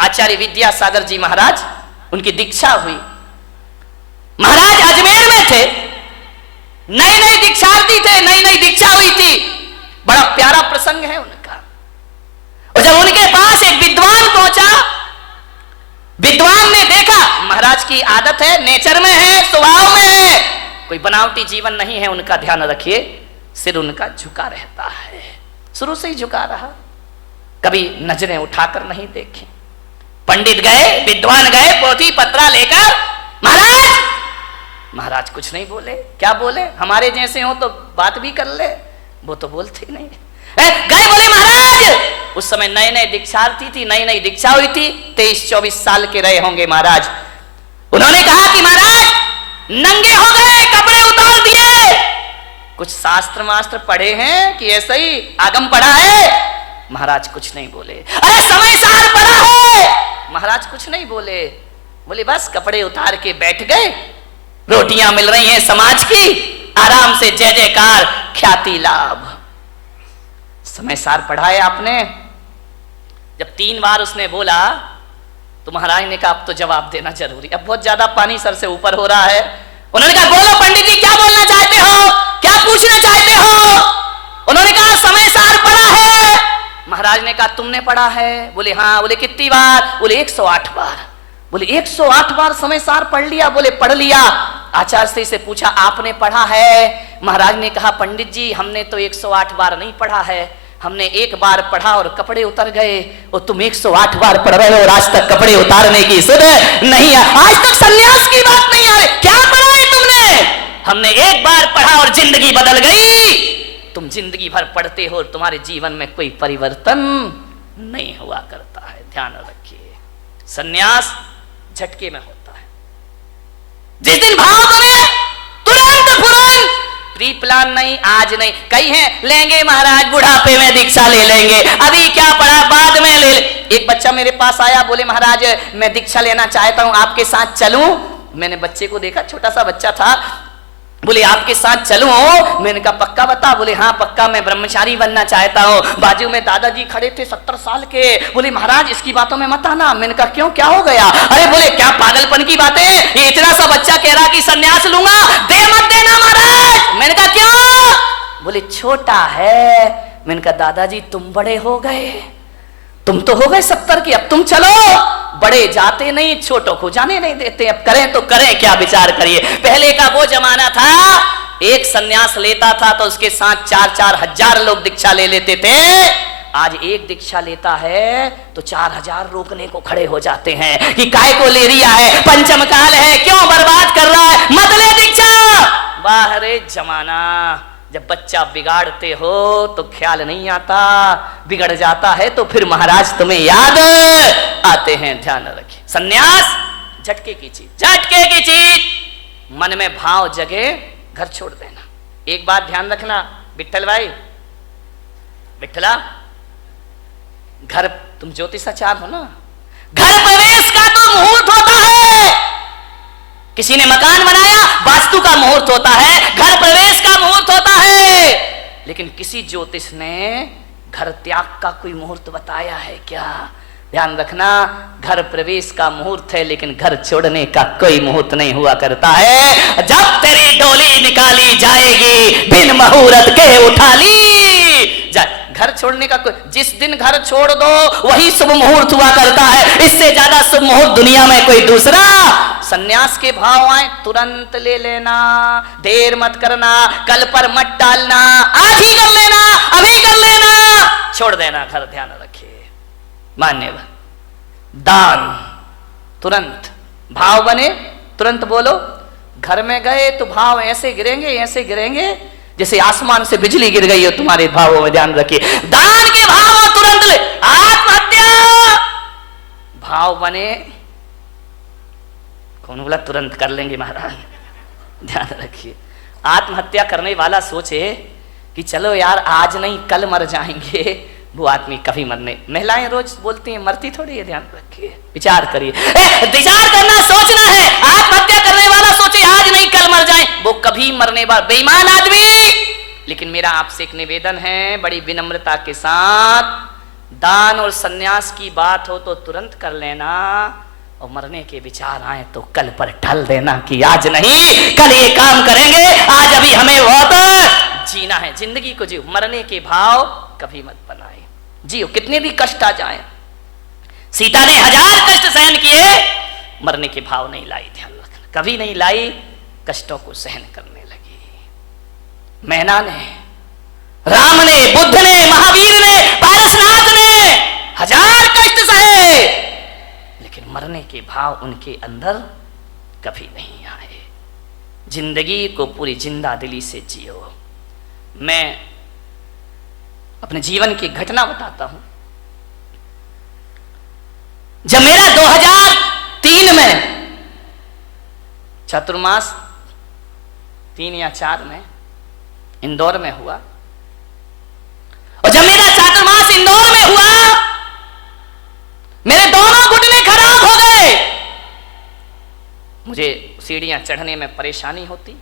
आचार्य विद्यासागर जी महाराज, उनकी दीक्षा हुई। महाराज अजमेर में थे, नई नई दीक्षार्थी थे, नई नई दीक्षा हुई थी। बड़ा प्यारा प्रसंग है उनका। और जब उनके पास एक विद्वान पहुंचा, विद्वान ने देखा महाराज की आदत है, नेचर में है, स्वभाव में है, कोई बनावटी जीवन नहीं है उनका, ध्यान रखिए, सिर उनका झुका रहता है, शुरू से ही झुका रहा, कभी नजरें उठाकर नहीं देखे। पंडित गए, विद्वान गए, पोथी पत्रा लेकर, महाराज, महाराज कुछ नहीं बोले। क्या बोले? हमारे जैसे हो तो बात भी कर ले, वो तो बोलते ही नहीं। गए, बोले महाराज, उस समय नए नए दीक्षार्थी थी, नई नई दीक्षा हुई थी, 23-24 साल के रहे होंगे महाराज। उन्होंने कहा कि महाराज नंगे हो गए, कपड़े उतार दिए, कुछ शास्त्र मास्त्र पढ़े हैं कि ऐसा ही आगम पढ़ा है? महाराज कुछ नहीं बोले। अरे समय सार पढ़ा है? महाराज कुछ नहीं बोले। बोले बस कपड़े उतार के बैठ गए, रोटियां मिल रही हैं समाज की, आराम से जय जयकार, ख्याति लाभ। समय सार पढ़ाया आपने? जब 3 बार उसने बोला तो महाराज ने कहा अब तो जवाब देना जरूरी, अब बहुत ज्यादा पानी सर से ऊपर हो रहा है। उन्होंने कहा बोलो पंडित जी, क्या बोलना चाहते हो, क्या पूछना चाहते हो? उन्होंने कहा समय सार पढ़ा है। महाराज ने कहा तुमने पढ़ा है? बोले हाँ। बोले कितनी बार? बोले 108 बार। बोले 108 बार समय सार पढ़ लिया? बोले पढ़ लिया। आचार्य से पूछा आपने पढ़ा है? महाराज ने कहा पंडित जी हमने तो 108 बार नहीं पढ़ा है, हमने 1 बार पढ़ा और कपड़े उतर गए, और तुम 108 बार पढ़ रहे हो और आज तक कपड़े उतारने की सुध नहीं है, आज तक संन्यास की बात नहीं आ रही। क्या पढ़ा है तुमने? हमने 1 बार पढ़ा और जिंदगी बदल गई। तुम जिंदगी भर पढ़ते हो और तुम्हारे जीवन में कोई परिवर्तन नहीं हुआ करता है। ध्यान रखिए, संन्यास झटके में होता है। जिस दिन भाव बने तुरंत फुरंत, प्री प्लान नहीं, आज नहीं। कई हैं लेंगे महाराज बुढ़ापे में दीक्षा ले लेंगे, अभी क्या पढ़ा बाद में ले। एक बच्चा मेरे पास आया, बोले महाराज मैं दीक्षा लेना चाहता हूं, आपके साथ चलूं? मैंने बच्चे को देखा, छोटा सा बच्चा था, बोले आपके साथ चलूं? मैंने कहा पक्का बता? बोले हाँ पक्का, मैं ब्रह्मचारी बनना चाहता हूं। बाजू में दादाजी खड़े थे 70 साल के, बोले महाराज इसकी बातों में मत आना। मैंने कहा क्यों, क्या हो गया? अरे बोले क्या पागलपन की बातें, ये इतना सा बच्चा कह रहा कि संन्यास लूंगा, दे मत देना महाराज। मैंने कहा क्यों? बोले छोटा है। मैंने कहा दादाजी तुम बड़े हो गए, तुम तो हो गए 70 की, अब तुम चलो। बड़े जाते नहीं, छोटों को जाने नहीं देते। अब करें तो करें क्या, विचार करिए। पहले का वो जमाना था, एक सन्यास लेता था तो उसके साथ 4-4 हजार लोग दीक्षा ले लेते थे। आज एक दीक्षा लेता है तो 4000 रोकने को खड़े हो जाते हैं कि काय को ले रिया है, पंचम काल है, क्यों बर्बाद कर रहा है, मत ले दीक्षा। वाह रे जमाना, जब बच्चा बिगाड़ते हो तो ख्याल नहीं आता, बिगड़ जाता है तो फिर महाराज तुम्हें याद आते हैं। ध्यान रखिए, सन्यास झटके की चीज, झटके की चीज। मन में भाव जगे, घर छोड़ देना। एक बात ध्यान रखना विठल भाई, विठला, घर, तुम ज्योतिषाचार्य हो ना, घर प्रवेश का तो मुहूर्त होता है। किसी ने मकान बनाया, वास्तु का मुहूर्त होता है, घर प्रवेश का मुहूर्त होता है, लेकिन किसी ज्योतिष ने घर त्याग का कोई मुहूर्त बताया है क्या? ध्यान रखना, घर प्रवेश का मुहूर्त है लेकिन घर छोड़ने का कोई मुहूर्त नहीं हुआ करता है। जब तेरी डोली निकाली जाएगी, बिन मुहूर्त के उठा ली जाए। घर छोड़ने का कोई, जिस दिन घर छोड़ दो वही शुभ मुहूर्त हुआ करता है, इससे ज्यादा शुभ मुहूर्त दुनिया में कोई दूसरा। सन्यास के भाव आए तुरंत ले लेना, देर मत करना, कल पर मत डालना, आज ही कर लेना, अभी कर लेना, छोड़ देना घर। ध्यान रखिए, मान्यवर, दान तुरंत, भाव बने तुरंत बोलो। घर में गए तो भाव ऐसे गिरेंगे, ऐसे गिरेंगे जैसे आसमान से बिजली गिर गई हो तुम्हारे भावों में। ध्यान रखिए, दान के भाव तुरंत ले। आत्महत्या भाव बने, कौन बोला तुरंत कर लेंगे महाराज? ध्यान रखिए, आत्महत्या करने वाला सोचे कि चलो यार आज नहीं कल मर जाएंगे, वो आदमी कभी मरने। महिलाएं रोज बोलती हैं मरती थोड़ी है। ध्यान रखिए, विचार करिए, विचार करना, सोचना है। आत्महत्या करने वाला सोचे आज नहीं कल मर जाए, वो कभी मरने वाला बेईमान आदमी। लेकिन मेरा आपसे एक निवेदन है, बड़ी विनम्रता के साथ, दान और सन्यास की बात हो तो तुरंत कर लेना, और मरने के विचार आए तो कल पर टल देना कि आज नहीं कल ये काम करेंगे, आज अभी हमें बहुत जीना है। जिंदगी को जियो, मरने के भाव कभी मत बनाए, जियो कितने भी कष्ट आ जाए। सीता ने 1000 कष्ट सहन किए, मरने के भाव नहीं लाई, ध्यान रखना, कभी नहीं लाई, कष्टों को सहन करने लगी। मैना ने, राम ने, बुद्ध ने, महावीर ने, पारसनाथ ने 1000 कष्ट सहे, लेकिन मरने के भाव उनके अंदर कभी नहीं आए। जिंदगी को पूरी जिंदा दिली से जियो। मैं अपने जीवन की घटना बताता हूं। जब मेरा 2003 में चतुर्मास 3 या 4 में इंदौर में हुआ, और जब मेरा चातुर्मास इंदौर में हुआ, मेरे दोनों घुटने खराब हो गए। मुझे सीढ़ियां चढ़ने में परेशानी होती।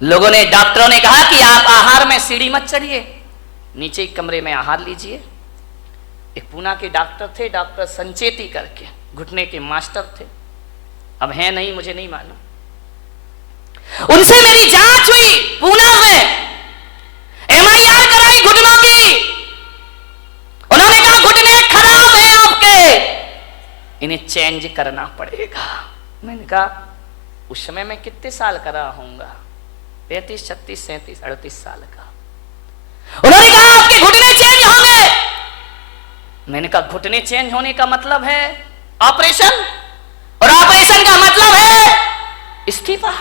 लोगों ने, डॉक्टरों ने कहा कि आप आहार में सीढ़ी मत चढ़िए, नीचे कमरे में आहार लीजिए। एक पूना के डॉक्टर थे, डॉक्टर संचेती करके, घुटने के मास्टर थे, अब हैं नहीं, मुझे नहीं मालूम। उनसे मेरी जांच हुई पूना में, MIR कराई घुटनों की। उन्होंने कहा घुटने खराब हैं आपके, इन्हें चेंज करना पड़ेगा। मैंने कहा उस समय मैं कितने साल का रहा होऊंगा, 35, 36, 37, 38 साल का। उन्होंने कहा आपके घुटने चेंज होंगे। मैंने कहा घुटने चेंज होने का मतलब है ऑपरेशन, और ऑपरेशन का मतलब है इस्तीफा,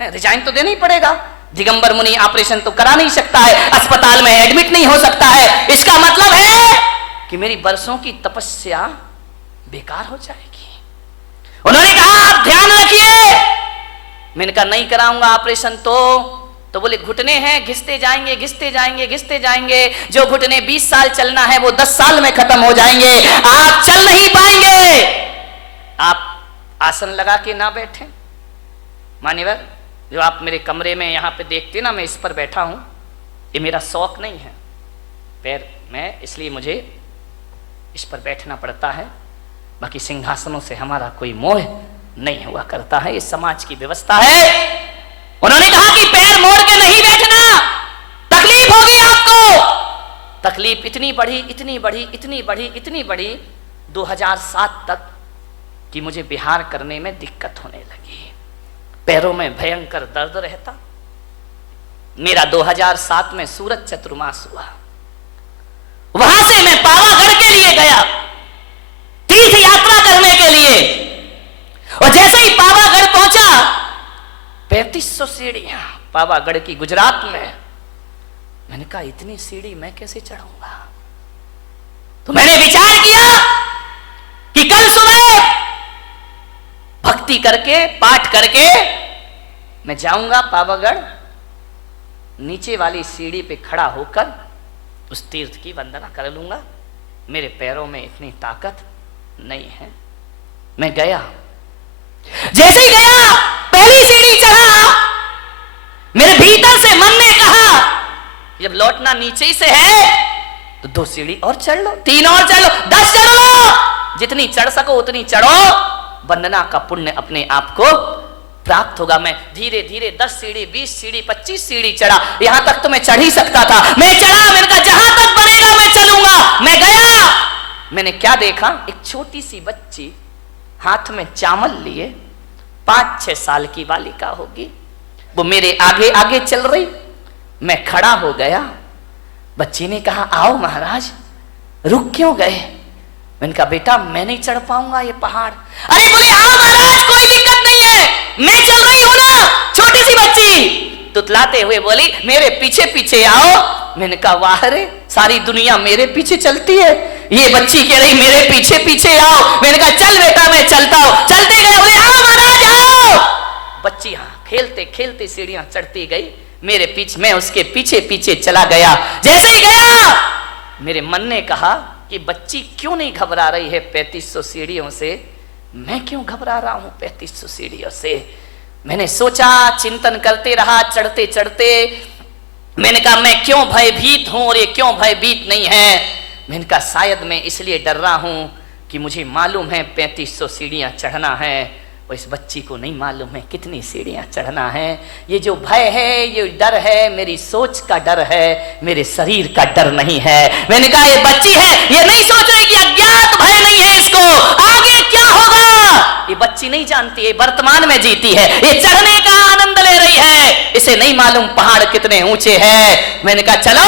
रिजाइन तो देना ही पड़ेगा। दिगंबर मुनि ऑपरेशन तो करा नहीं सकता है, अस्पताल में एडमिट नहीं हो सकता है। इसका मतलब है कि मेरी बरसों की तपस्या बेकार हो जाएगी। उन्होंने कहा आप ध्यान रखिए। मैंने कहा नहीं कराऊंगा ऑपरेशन तो बोले घुटने हैं, घिसते जाएंगे, घिसते जाएंगे, घिसते जाएंगे। जो घुटने 20 साल चलना है वो 10 साल में खत्म हो जाएंगे, आप चल नहीं पाएंगे। आप आसन लगा के ना बैठे। मान्यवर, जो आप मेरे कमरे में यहाँ पे देखते ना, मैं इस पर बैठा हूं, ये मेरा शौक नहीं है पैर में, इसलिए मुझे इस पर बैठना पड़ता है। बाकी सिंहासनों से हमारा कोई मोह नहीं हुआ करता है, ये समाज की व्यवस्था है। उन्होंने कहा कि पैर मोड़ के नहीं बैठना, तकलीफ होगी आपको। तकलीफ इतनी बढ़ी, इतनी बढ़ी, इतनी बढ़ी, इतनी बढ़ी 2007 तक कि मुझे बिहार करने में दिक्कत होने लगी। पैरों में भयंकर दर्द रहता। मेरा 2007 में सूरत चतुर्मास हुआ। वहां से मैं पावागढ़ के लिए गया, तीर्थ यात्रा करने के लिए। और जैसे ही पावागढ़ पहुंचा, 3500 सीढ़ियां पावागढ़ की, गुजरात में। मैंने कहा इतनी सीढ़ी मैं कैसे चढ़ूंगा। तो मैंने विचार किया कि कल सुबह भक्ति करके, पाठ करके मैं जाऊंगा पावागढ़, नीचे वाली सीढ़ी पे खड़ा होकर उस तीर्थ की वंदना कर लूंगा। मेरे पैरों में इतनी ताकत नहीं है। मैं गया, जैसे ही गया पहली सीढ़ी चढ़ा, मेरे भीतर से मन ने कहा जब लौटना नीचे ही से है तो 2 सीढ़ी और चढ़ लो, 3 और चढ़ लो, 10 चढ़ लो, जितनी चढ़ सको उतनी चढ़ो, वंदना का पुण्य अपने आप को प्राप्त होगा। मैं धीरे धीरे 10 सीढ़ी, 20 सीढ़ी, 25 सीढ़ी चढ़ा। यहां तक तो मैं चढ़ ही सकता था। मैं चढ़ा, मैंने कहा जहां तक बनेगा मैं चलूंगा। मैं गया, मैंने क्या देखा, एक छोटी सी बच्ची हाथ में चावल लिए, 5-6 साल की बालिका होगी, वो मेरे आगे आगे चल रही। मैं खड़ा हो गया। बच्ची ने कहा आओ महाराज। रुक क्यों गए? मैंने कहा बेटा मैं नहीं चढ़ पाऊंगा ये पहाड़। अरे बोले आओ महाराज, कोई दिक्कत नहीं है, मैं चल रही हूं ना। छोटी सी बच्ची तुतलाते हुए बोली मेरे पीछे पीछे आओ। मैंने कहा वाह रे, सारी दुनिया मेरे पीछे चलती है, ये बच्ची कह रही मेरे पीछे पीछे आओ। मैंने कहा चल बेटा मैं चलता हूं। चलते गए, बोले आओ महाराज आओ। बच्ची खेलते खेलते सीढ़ियां चढ़ती गई, मेरे पीछे, मैं उसके पीछे पीछे चला गया। जैसे ही गया, मेरे मन ने कहा कि बच्ची क्यों नहीं घबरा रही है 3500 सीढ़ियों से, मैं क्यों घबरा रहा हूं 3500 सीढ़ियों से। मैंने सोचा, चिंतन करते रहा, चढ़ते चढ़ते मैंने कहा मैं क्यों भयभीत हूं और ये क्यों भयभीत नहीं है? मैंने कहा शायद मैं इसलिए डर रहा हूं कि मुझे मालूम है 3500 सीढ़ियां चढ़ना है और इस बच्ची को नहीं मालूम है कितनी सीढ़ियां चढ़ना है। ये जो भय है, ये डर है, मेरी सोच का डर है, मेरे शरीर का डर नहीं है। मैंने कहा ये बच्ची है, ये नहीं सोच रही कि अज्ञात भय नहीं है इसको, आगे क्या होगा ये बच्ची नहीं जानती है, वर्तमान में जीती है, ये चढ़ने का आनंद ले रही है, इसे नहीं मालूम पहाड़ कितने ऊंचे हैं। मैंने कहा चलो,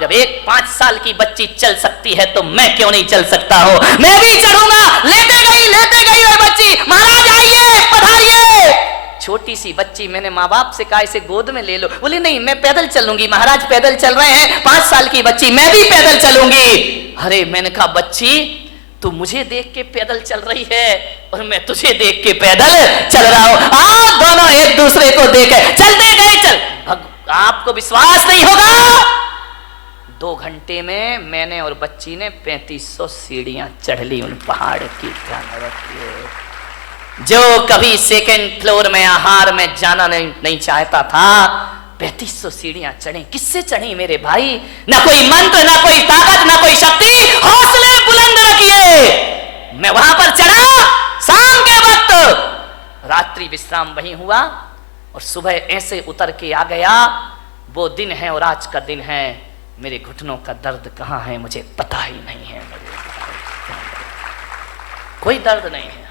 जब एक 5 साल की बच्ची चल सकती है तो मैं क्यों नहीं चल सकता हूं, मैं भी चढ़ूंगा। लेते गई वो बच्ची, महाराज आइए पधारिए। छोटी सी बच्ची, मैंने माँ बाप से कहा इसे गोद में ले लो, बोली नहीं मैं पैदल चलूंगी। महाराज पैदल चल रहे हैं, 5 साल की बच्ची, मैं भी पैदल चलूंगी। अरे मैंने कहा बच्ची तू मुझे देख के पैदल चल रही है और मैं तुझे देख के पैदल चल रहा हूं, आप दोनों एक दूसरे को देखे चलते गए। चल, आपको विश्वास नहीं होगा, 2 घंटे में मैंने और बच्ची ने 3500 सीढ़ियां चढ़ ली उन पहाड़ की। जो कभी 2nd फ्लोर में आहार में जाना नहीं चाहता था, 3500 सीढ़ियां चढ़ी। किससे चढ़ी मेरे भाई? ना कोई मंत्र, ना कोई ताकत, ना कोई शक्ति, हौसले बुलंद रखिए। मैं वहां पर चढ़ा शाम के वक्त, रात्रि विश्राम वहीं हुआ और सुबह ऐसे उतर के आ गया। वो दिन है और आज का दिन है, मेरे घुटनों का दर्द कहां है मुझे पता ही नहीं है, कोई दर्द नहीं है।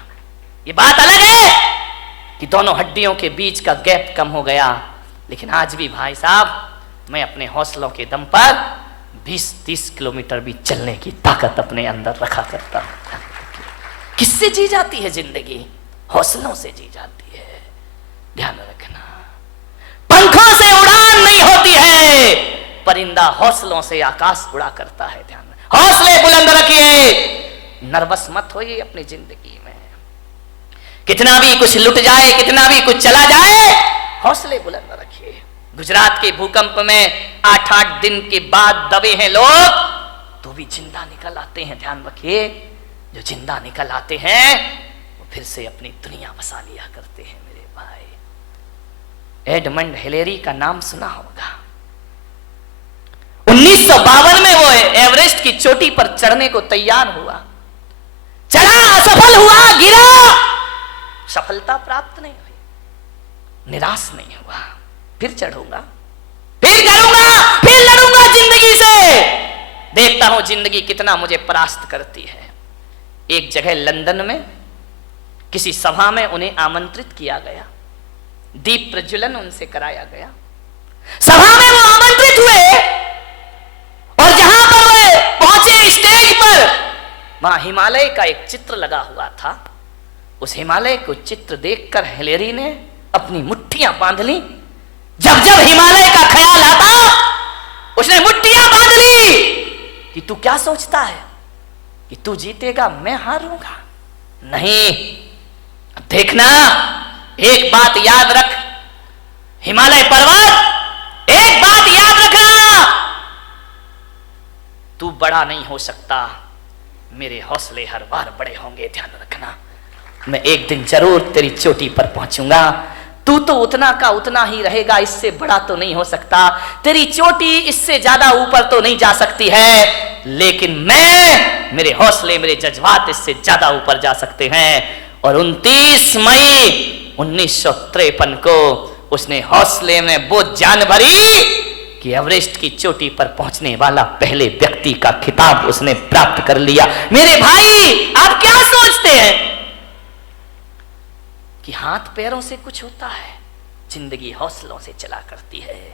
ये बात अलग है कि दोनों हड्डियों के बीच का गैप कम हो गया, लेकिन आज भी भाई साहब मैं अपने हौसलों के दम पर 20-30 किलोमीटर भी चलने की ताकत अपने अंदर रखा करता हूं। किससे जी जाती है जिंदगी? हौसलों से जी जाती है, ध्यान रखना। पंखों से उड़ान नहीं होती है, परिंदा हौसलों से आकाश उड़ा करता है। ध्यान, हौसले बुलंद रखिए, नर्वस मत होइए अपनी जिंदगी में। कितना भी कुछ लुट जाए, कितना भी कुछ चला जाए, हौसले बुलंद रखिए। गुजरात के भूकंप में 8-8 दिन के बाद दबे हैं लोग, तो भी जिंदा निकल आते हैं। ध्यान रखिए, जो जिंदा निकल आते हैं वो फिर से अपनी दुनिया बसा लिया करते हैं मेरे भाई। एडमंड हिलेरी का नाम सुना होगा। 1952 में वो एवरेस्ट की चोटी पर चढ़ने को तैयार हुआ, चढ़ा, असफल हुआ, गिरा, सफलता प्राप्त नहीं हुई, निराश नहीं हुआ, फिर चढ़ूंगा, फिर करूंगा, फिर लड़ूंगा जिंदगी से, देखता हूं जिंदगी कितना मुझे परास्त करती है। एक जगह लंदन में किसी सभा में उन्हें आमंत्रित किया गया, दीप प्रज्वलन उनसे कराया गया। सभा में वो आमंत्रित हुए और जहां पर वे पहुंचे स्टेज पर, वहां हिमालय का एक चित्र लगा हुआ था। उस हिमालय को चित्र देखकर हिलेरी ने अपनी मुट्ठियां बांध ली। जब जब हिमालय का ख्याल आता उसने मुट्ठियां बांध ली कि तू क्या सोचता है कि तू जीतेगा, मैं हारूंगा? नहीं, देखना, एक बात याद रख हिमालय पर्वत, एक बात याद रखना, तू बड़ा नहीं हो सकता, मेरे हौसले हर बार बड़े होंगे। ध्यान रखना, मैं एक दिन जरूर तेरी चोटी पर पहुंचूंगा, तू तो उतना का उतना ही रहेगा, इससे बड़ा तो नहीं हो सकता, तेरी चोटी इससे ज्यादा ऊपर तो नहीं जा सकती है, लेकिन मैं, मेरे हौसले, मेरे जज्बात इससे ज्यादा ऊपर जा सकते हैं। और 29 मई 1953 को उसने हौसले में वो जान भरी कि एवरेस्ट की चोटी पर पहुंचने वाला पहले व्यक्ति का खिताब उसने प्राप्त कर लिया। मेरे भाई, आप क्या सोचते हैं कि हाथ पैरों से कुछ होता है? जिंदगी हौसलों से चला करती है।